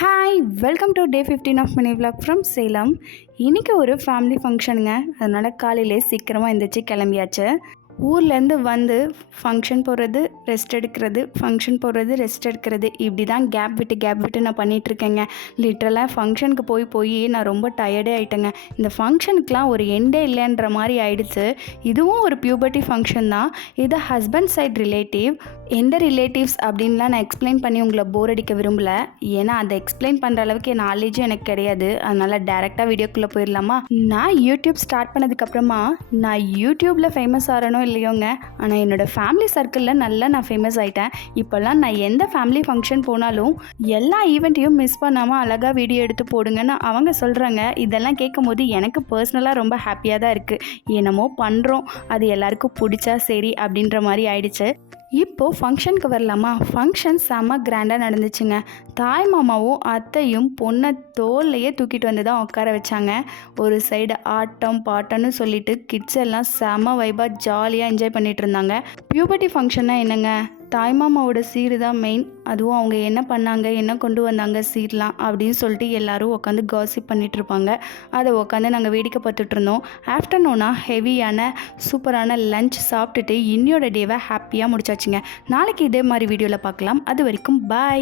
Hi welcome to day 15 of mini vlog from Salem. இன்றைக்கி ஒரு family ஃபங்க்ஷனுங்க. அதனால் காலையிலே சீக்கிரமாக எழுந்திரிச்சு கிளம்பியாச்சு. ஊர்லேருந்து வந்து ஃபங்க்ஷன் போகிறது, ரெஸ்ட் எடுக்கிறது, ஃபங்க்ஷன் போகிறது, ரெஸ்ட் எடுக்கிறது, இப்படி தான் கேப் விட்டு நான் பண்ணிகிட்ருக்கேங்க. லிட்ரலாக ஃபங்க்ஷனுக்கு போய் நான் ரொம்ப டயர்டே ஆகிட்டேங்க. இந்த ஃபங்க்ஷனுக்கெலாம் ஒரு எண்டே இல்லைன்ற மாதிரி ஆயிடுச்சு. இதுவும் ஒரு பியூபர்ட்டி ஃபங்க்ஷன் தான். இது ஹஸ்பண்ட் சைட் ரிலேட்டிவ். எந்த ரிலேட்டிவ்ஸ் அப்படின்லாம் நான் எக்ஸ்பிளைன் பண்ணி உங்களை போர் அடிக்க விரும்பலை. ஏன்னா அதை எக்ஸ்பிளைன் பண்ணுற அளவுக்கு என் நாலேஜும் எனக்கு கிடையாது. அதனால் டேரெக்டாக வீடியோக்குள்ளே போயிடலாமா? நான் யூடியூப் ஸ்டார்ட் பண்ணதுக்கப்புறமா நான் யூடியூப்பில் ஃபேமஸ் ஆகிறனோ இல்லையோங்க, ஆனால் என்னோடய ஃபேமிலி சர்க்கிளில் நல்லா நான் ஃபேமஸ் ஆகிட்டேன். இப்போல்லாம் நான் எந்த ஃபேமிலி ஃபங்க்ஷன் போனாலும் எல்லா ஈவெண்ட்டையும் மிஸ் பண்ணாமல் அழகாக வீடியோ எடுத்து போடுங்கன்னு அவங்க சொல்கிறாங்க. இதெல்லாம் கேட்கும் போது எனக்கு பர்சனலாக ரொம்ப ஹாப்பியாக தான் இருக்குது. என்னமோ பண்ணுறோம், அது எல்லாருக்கும் பிடிச்சா சரி அப்படின்ற மாதிரி ஆயிடுச்சு. இப்போது ஃபங்க்ஷனுக்கு வரலாமா? ஃபங்க்ஷன் செம்ம கிராண்டாக நடந்துச்சுங்க. தாய் மாமாவும் அத்தையும் பொண்ணை தோல்லையே தூக்கிட்டு வந்து தான் உட்கார வச்சாங்க. ஒரு சைடு ஆட்டம் பாட்டம்னு சொல்லிட்டு கிட்ஸ் எல்லாம் செம்ம வைபாக ஜாலியாக என்ஜாய் பண்ணிகிட்டு இருந்தாங்க. பியூபர்ட்டி ஃபங்க்ஷன்னா என்னங்க, தாய்மாமாவோட சீரு தான் மெயின். அதுவும் அவங்க என்ன பண்ணாங்க, என்ன கொண்டு வந்தாங்க சீர்லாம் அப்படின்னு சொல்லிட்டு எல்லோரும் உட்காந்து காசிப் பண்ணிகிட்ருப்பாங்க. அதை உட்காந்து நாங்கள் வேடிக்கை பார்த்துட்டு இருந்தோம். ஆஃப்டர்நூனாக ஹெவியான சூப்பரான லஞ்ச் சாப்பிட்டுட்டு இன்னையோட டேவை ஹாப்பியாக முடிச்சாச்சுங்க. நாளைக்கு இதே மாதிரி வீடியோவில் பார்க்கலாம். அது வரைக்கும் பாய்.